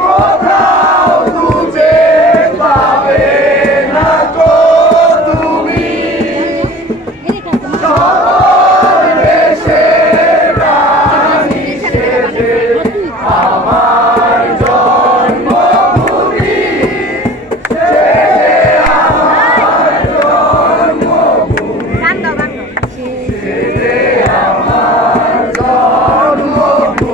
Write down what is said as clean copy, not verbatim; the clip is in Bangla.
কোথাও খুঁজে পাবে না গো তুমি সকল দেশের রানী সেজে আমার জন্মভূমি সেজে আমার জন্মভূমি সেজে আমার জন্মভূমি